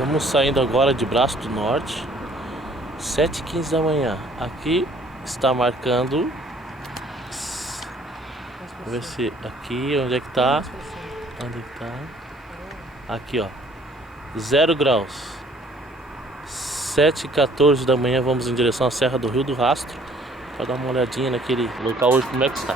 Estamos saindo agora de Braço do Norte, 7h15 da manhã. Aqui está marcando. Vamos ver se aqui, onde é que tá? Onde é que tá? Aqui, ó. 0 graus. 7h14 da manhã, vamos em direção à Serra do Rio do Rastro para dar uma olhadinha naquele local hoje como é que está.